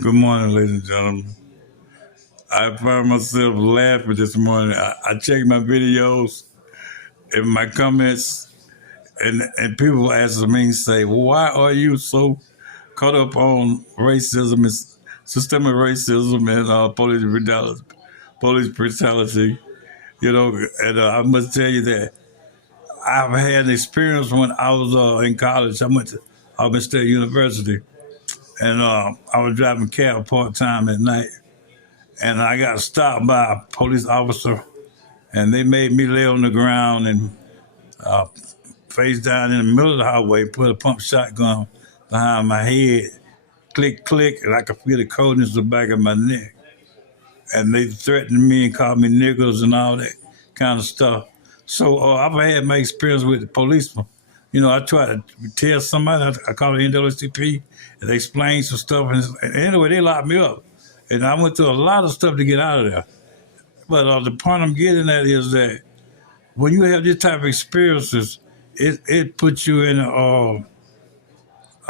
Good morning, ladies and gentlemen. I found myself laughing this morning. I checked my videos and my comments, and people asking me, say, well, why are you so caught up on racism and systemic racism and police brutality? And I must tell you that I've had an experience when I was in college. I went to Auburn State University, and I was driving cab part time at night, and I got stopped by a police officer, and they made me lay on the ground and uh, face down in the middle of the highway, put a pump shotgun behind my head, click, click, and I could feel the coldness in the back of my neck. And they threatened me and called me niggers and all that kind of stuff. So I've had my experience with the policemen. I try to tell somebody, I call it NAACP, and they explain some stuff. And anyway, they locked me up. And I went through a lot of stuff to get out of there. But the point I'm getting at is that when you have this type of experiences, it puts you in a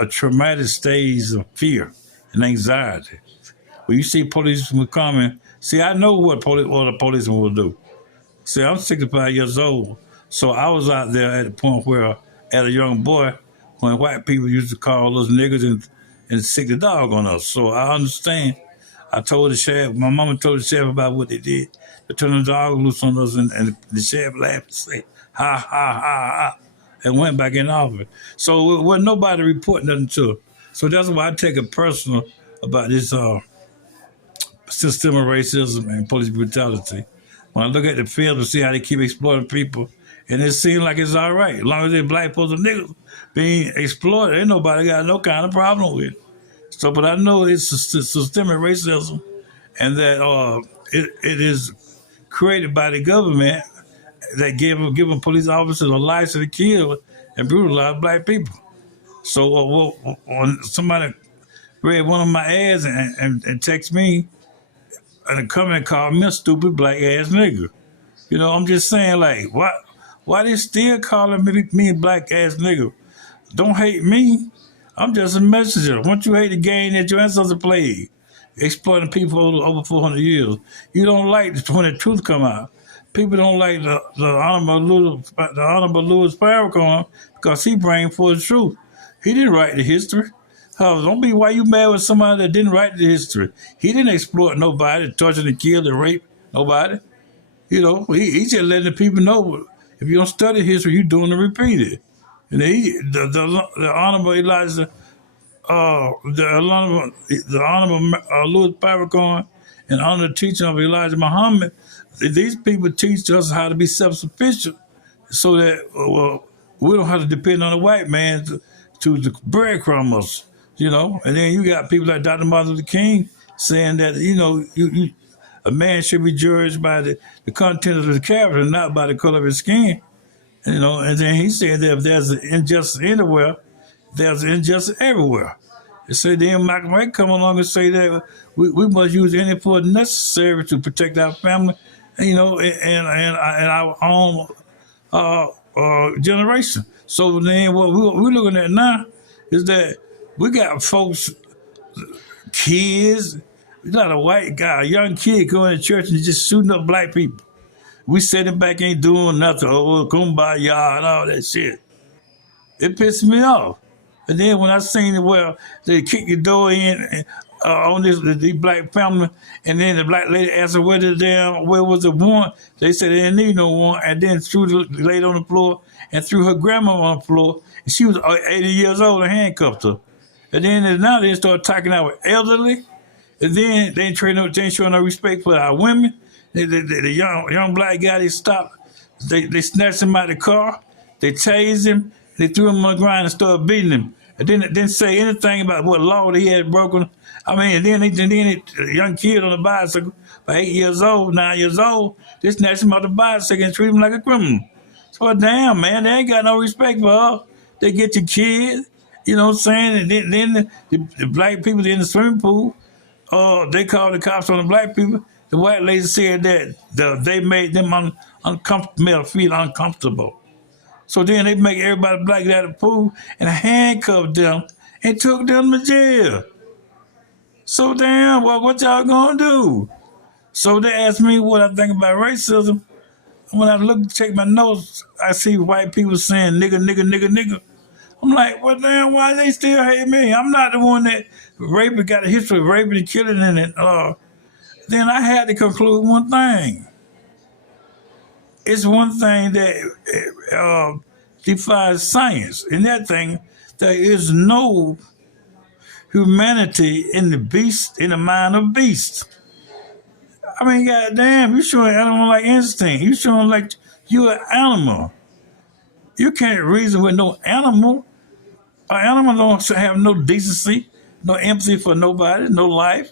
traumatic stage of fear and anxiety. When you see policemen coming, see, I know what the policemen will do. See, I'm 65 years old, so I was out there at the point where, as a young boy, when white people used to call us niggas and sick the dog on us. So I understand. I told the sheriff, my mama told the sheriff about what they did. They turned the dog loose on us, and the sheriff laughed and said, ha, ha, ha, ha, and went back in office. So it wasn't nobody reporting nothing to her. So that's why I take it personal about this system of racism and police brutality. When I look at the film and see how they keep exploiting people, and it seems like it's all right. As long as they're black folks and niggas being exploited, ain't nobody got no kind of problem with it. So, but I know it's systemic racism, and that it is created by the government that giving police officers a license to kill and brutalize black people. So when somebody read one of my ads and text me and come and call me a stupid black ass nigga, I'm just saying, like, why they still calling me a black ass nigga? Don't hate me. I'm just a messenger. Once you hate the game that your ancestors played, exploiting people over 400 years, you don't like when the truth come out. People don't like the Honorable Louis Farrakhan because he bring forth truth. He didn't write the history. Don't be why you mad with somebody that didn't write the history. He didn't exploit nobody, torture and kill and rape nobody. He just letting the people know if you don't study history, you're doing to repeat it. And the Honorable Elijah, the Honorable Louis Farrakhan, and under the teaching of Elijah Muhammad, these people teach us how to be self-sufficient, so that we don't have to depend on the white man to breadcrumb us. And then you got people like Dr. Martin Luther King saying that a man should be judged by the content of his character, not by the color of his skin. And then he said that if there's an injustice anywhere, there's injustice everywhere. And so then Malcolm X come along and say that we must use any force necessary to protect our family, and our own generation. So then what we're looking at now is that we got folks, kids, we got a white guy, a young kid going to church and just shooting up black people. We sitting back ain't doing nothing. Oh, kumbaya and all that shit. It pissed me off. And then when I seen it, they kicked the door in on the black family, and then the black lady asked her where was the warrant? They said they didn't need no warrant, and then threw the lady on the floor and threw her grandma on the floor. And she was 80 years old and handcuffed her. And then now they start talking out with elderly, and then they ain't showing no respect for our women. The young black guy, they stopped. They snatched him out of the car. They tased him. They threw him on the ground and started beating him. And didn't say anything about what law he had broken. I mean, and then a young kid on a bicycle, by 8 years old, 9 years old, they snatched him out the bicycle and treat him like a criminal. So damn, man, they ain't got no respect for her. They get your kid, you know what I'm saying? And then the black people in the swimming pool, they called the cops on the black people. The white lady said that they made them uncomfortable, feel uncomfortable. So then they make everybody black out of the pool and handcuffed them and took them to jail. So damn, well, what y'all gonna do? So they asked me what I think about racism. When I look, check my notes, I see white people saying nigga, nigga, nigga, nigga. I'm like, well, damn, why they still hate me? I'm not the one that raping, got a history of raping and killing in it. Then I had to conclude one thing. It's one thing that defies science, and that thing, there is no humanity in the beast, in the mind of beasts. I mean, goddamn, you showing animal like instinct. You showing like you an animal. You can't reason with no animal. An animal don't have no decency, no empathy for nobody, no life.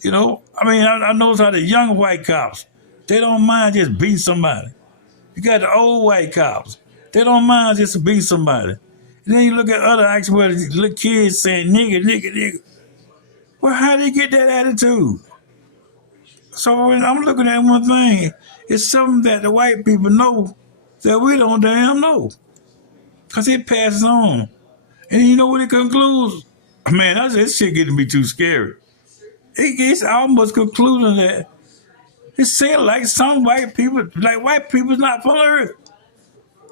You know, I mean, I notice how the young white cops, they don't mind just beating somebody. You got the old white cops, they don't mind just beating somebody. And then you look at other actions where the little kids saying nigga, nigga, nigga. Well, how do you get that attitude? So when I'm looking at one thing, it's something that the white people know that we don't damn know. Because it passes on. And you know what it concludes? Man, this shit getting me too scary. It's almost concluding that it seems like some white people's not from Earth.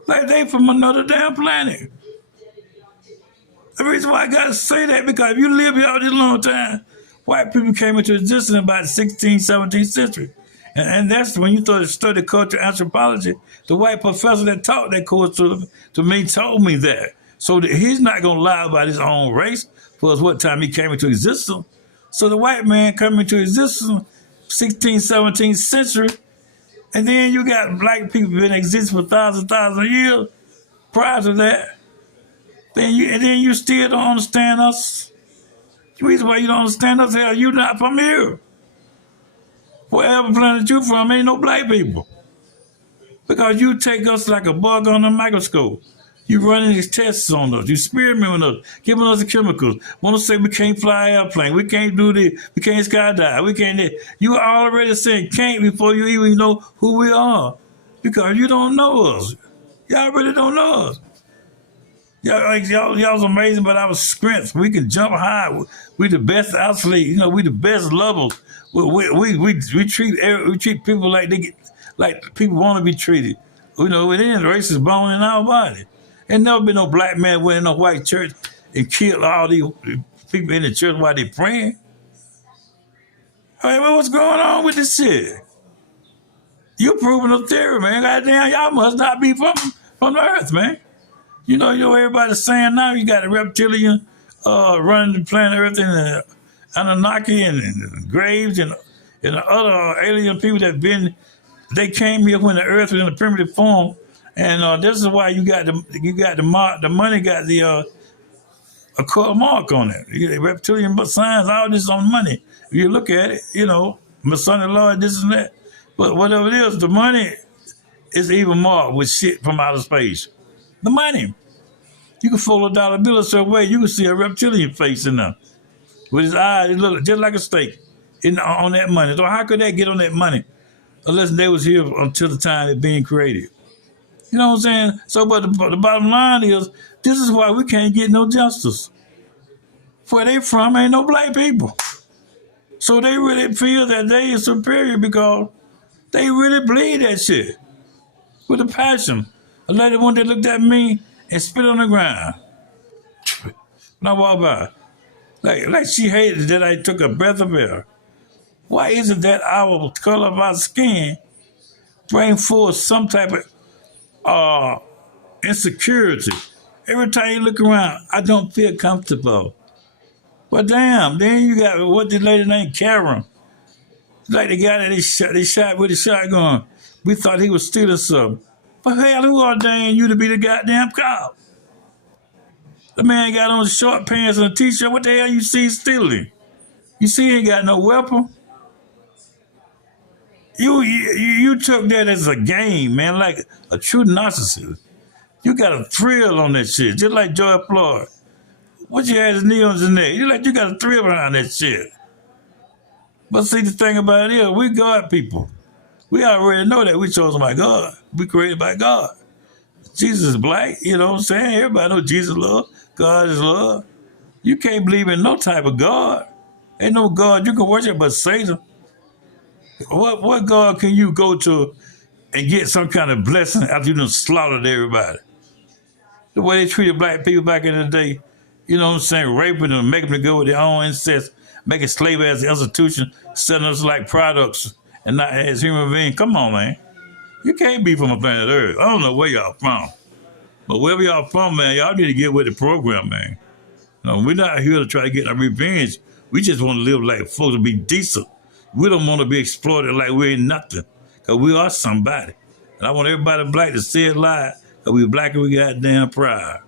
Like they from another damn planet. The reason why I gotta say that, because if you live here all this long time, white people came into existence about the 16th, 17th century. And that's when you study culture anthropology. The white professor that taught that course to me told me that. So that he's not going to lie about his own race for what time he came into existence. So the white man coming into existence 16th, 17th century, and then you got black people been in existence for thousands of years prior to that. Then you still don't understand us. The reason why you don't understand us is you're not from here. Wherever planet you from, ain't no black people. Because you take us like a bug on a microscope. You running these tests on us. You experimenting on us, giving us the chemicals. Want to say we can't fly an airplane. We can't do this. We can't skydive. We can't this. You already saying can't before you even know who we are. Because you don't know us. Y'all really don't know us. Y'all's amazing, but our strength. We can jump high. We the best athletes. You know, we the best lovers. We treat people like like people want to be treated. You know, it is racist bone in our body. Ain't never been no black man went in no white church and killed all these people in the church while they praying. Hey, what's going on with this shit? You proving a theory, man. Goddamn, y'all must not be from the earth, man. You know, everybody's saying now you got a reptilian running the planet Earth and the Anunnaki and Graves and other alien people they came here when the Earth was in a primitive form, and this is why you got the money got the occult mark on it. You get reptilian signs, all this on money. If you look at it, you know, Masonic law, this and that. But whatever it is, the money is even marked with shit from outer space. The money. You can fold a dollar bill a certain way, you can see a reptilian face in there. With his eyes, it look just like a steak on that money. So how could that get on that money? Unless they was here until the time it being created. You know what I'm saying? So, but the bottom line is, this is why we can't get no justice. Where they from ain't no black people. So they really feel that they are superior because they really believe that shit. With a passion. A lady one day looked at me and spit on the ground. When I walked by. Like she hated that I took a breath of air. Why is it that our color of our skin bring forth some type of insecurity? Every time you look around, I don't feel comfortable. But damn, then you got what the lady named Karen. Like the guy that they shot with a shotgun. We thought he was stealing something. But hell, who ordained you to be the goddamn cop? The man got on short pants and a t-shirt. What the hell you see stealing? You see he ain't got no weapon? You took that as a game, man, like a true narcissist. You got a thrill on that shit, just like Joy Floyd. What you had his knee on his neck. You got a thrill behind that shit. But see, the thing about it is, we God people. We already know that we chosen by God. We created by God. Jesus is black, you know what I'm saying? Everybody knows Jesus is love. God is love. You can't believe in no type of God Ain't no God you can worship but Satan. What God can you go to and get some kind of blessing after you done slaughtered everybody? The way they treated black people back in the day, you know what I'm saying, raping them, making them go with their own incest, making slavery as an institution, selling us like products and not as human beings. Come on, man. You can't be from a planet Earth. I don't know where y'all from. But wherever y'all from, man, y'all need to get with the program, man. No, we're not here to try to get our revenge. We just want to live like folks and be decent. We don't want to be exploited like we ain't nothing. Because we are somebody. And I want everybody black to say it loud. Because we black and we goddamn proud.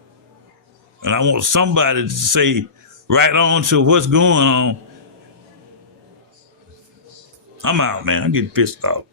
And I want somebody to say right on to what's going on. I'm out, man. I'm getting pissed off.